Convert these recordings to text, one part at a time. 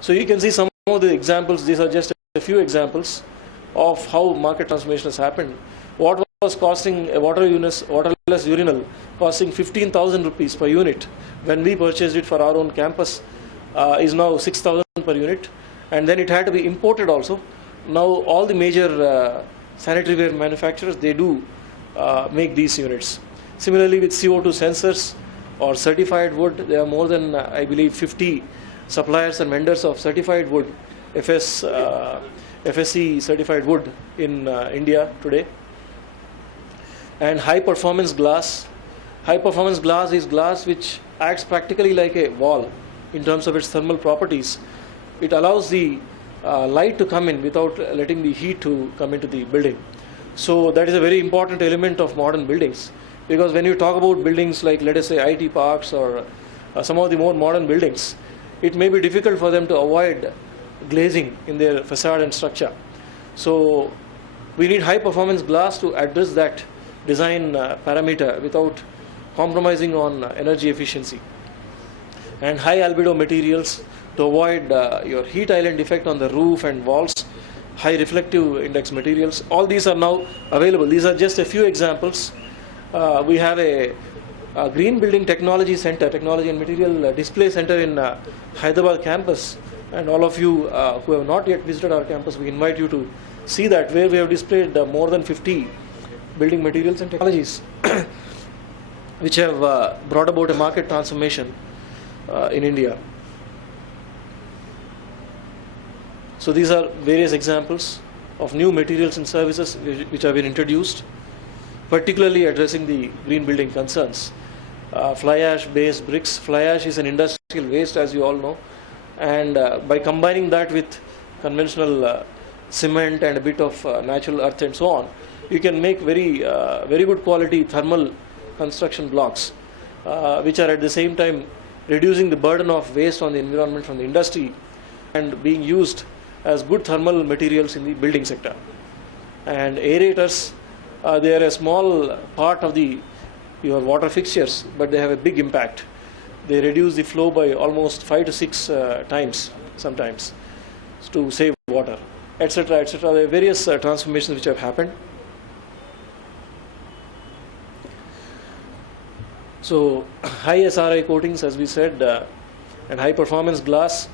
So you can see some of the examples. These are just a few examples of how market transformation has happened. What was costing a waterless urinal costing 15,000 rupees per unit when we purchased it for our own campus is now 6,000 per unit, and then it had to be imported also. Now all the major sanitary ware manufacturers, they do make these units. Similarly with CO2 sensors or certified wood, there are more than I believe 50 suppliers and vendors of certified wood, FSC certified wood in India today. And high performance glass. High performance glass is glass which acts practically like a wall in terms of its thermal properties. It allows the light to come in without letting the heat to come into the building. So that is a very important element of modern buildings, because when you talk about buildings like, let us say, IT parks or some of the more modern buildings, it may be difficult for them to avoid glazing in their facade and structure. So we need high performance glass to address that design parameter without compromising on energy efficiency. And high albedo materials to avoid your heat island effect on the roof and walls. High reflective index materials. All these are now available. These are just a few examples. We have a Green Building Technology Center, Technology and Material Display Center in Hyderabad campus. And all of you who have not yet visited our campus, we invite you to see that, where we have displayed more than 50 building materials and technologies which have brought about a market transformation in India. So these are various examples of new materials and services which have been introduced, particularly addressing the green building concerns. Fly ash based bricks. Fly ash is an industrial waste, as you all know, and by combining that with conventional cement and a bit of natural earth and so on, you can make very good quality thermal construction blocks, which are at the same time reducing the burden of waste on the environment from the industry and being used as good thermal materials in the building sector. And aerators, they are a small part of your water fixtures, but they have a big impact. They reduce the flow by almost 5 to 6 times sometimes to save water, etc., etc. There are various transformations which have happened. So high SRI coatings, as we said, and high performance glass.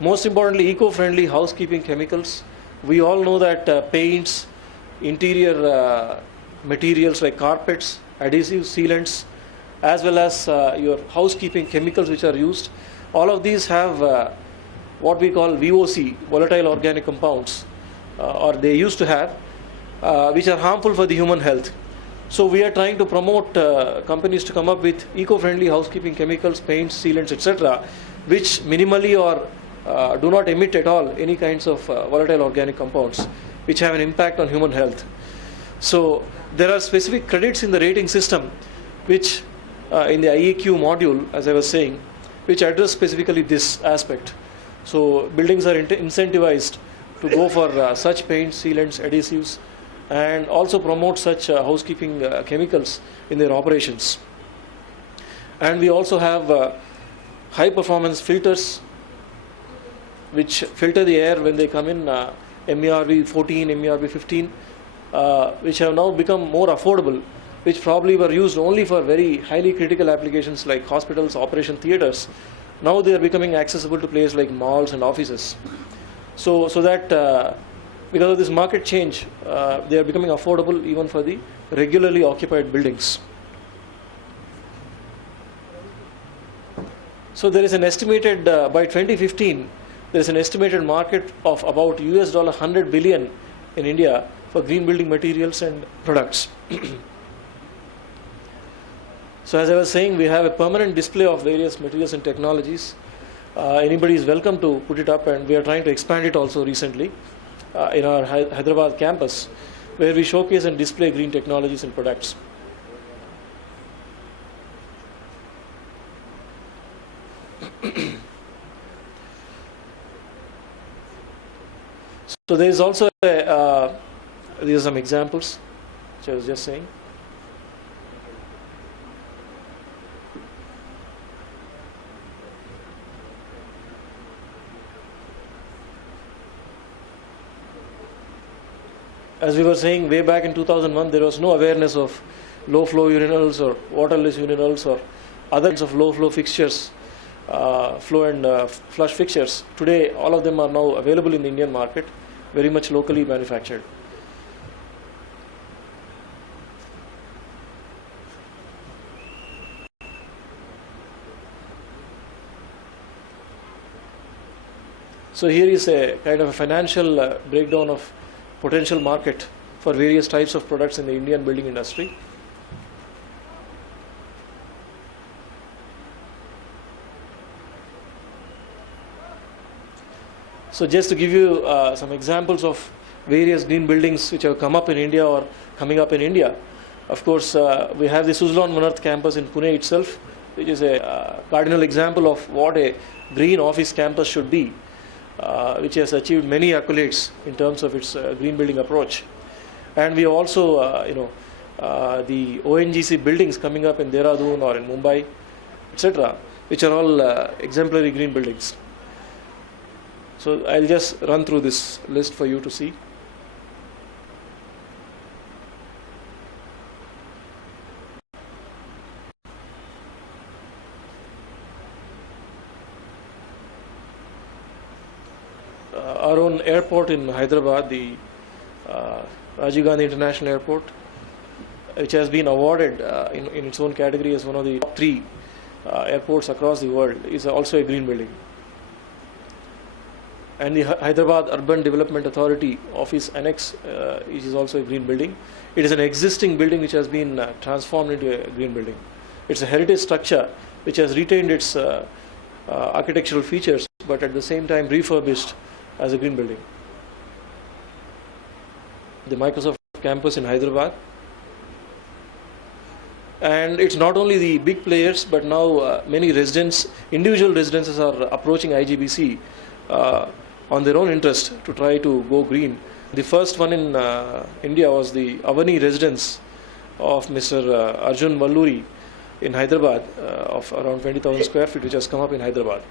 Most importantly, eco-friendly housekeeping chemicals. We all know that paints, interior materials like carpets, adhesives, sealants, as well as your housekeeping chemicals which are used, all of these have what we call VOC, volatile organic compounds, or they used to have, which are harmful for the human health. So we are trying to promote companies to come up with eco-friendly housekeeping chemicals, paints, sealants, etc., which minimally or do not emit at all any kinds of volatile organic compounds which have an impact on human health. So there are specific credits in the rating system which in the IEQ module, as I was saying, which address specifically this aspect. So buildings are incentivized to go for such paints, sealants, adhesives, and also promote such housekeeping chemicals in their operations. And we also have high performance filters which filter the air when they come in, MERV 14, MERV 15, which have now become more affordable, which probably were used only for very highly critical applications like hospitals, operation theaters. Now they are becoming accessible to places like malls and offices. So that because of this market change, they are becoming affordable even for the regularly occupied buildings. So there is an estimated, by 2015, there is an estimated market of about $100 billion in India for green building materials and products. So as I was saying, we have a permanent display of various materials and technologies. Anybody is welcome to put it up, and we are trying to expand it also recently in our Hyderabad campus, where we showcase and display green technologies and products. So there is also these are some examples which I was just saying. As we were saying way back in 2001, there was no awareness of low flow urinals or waterless urinals or other kinds of low flow fixtures, flow and flush fixtures. Today, all of them are now available in the Indian market, very much locally manufactured. So here is a kind of a financial breakdown of potential market for various types of products in the Indian building industry. So just to give you some examples of various green buildings which have come up in India or coming up in India. Of course, we have the Suzlon Monarth campus in Pune itself, which is a cardinal example of what a green office campus should be. Which has achieved many accolades in terms of its green building approach. And we also, the ONGC buildings coming up in Dehradun or in Mumbai, etc., which are all exemplary green buildings. So I'll just run through this list for you to see. Our own airport in Hyderabad, the Rajiv Gandhi International Airport, which has been awarded in its own category as one of the top 3 airports across the world, is also a green building. And the Hyderabad Urban Development Authority Office Annex is also a green building. It is an existing building which has been transformed into a green building. It's a heritage structure which has retained its architectural features, but at the same time refurbished as a green building. The Microsoft campus in Hyderabad. And it's not only the big players, but now many residents, individual residences are approaching IGBC on their own interest to try to go green. The first one in India was the Avani residence of Mr. Arjun Valluri in Hyderabad of around 20,000 square feet, which has come up in Hyderabad.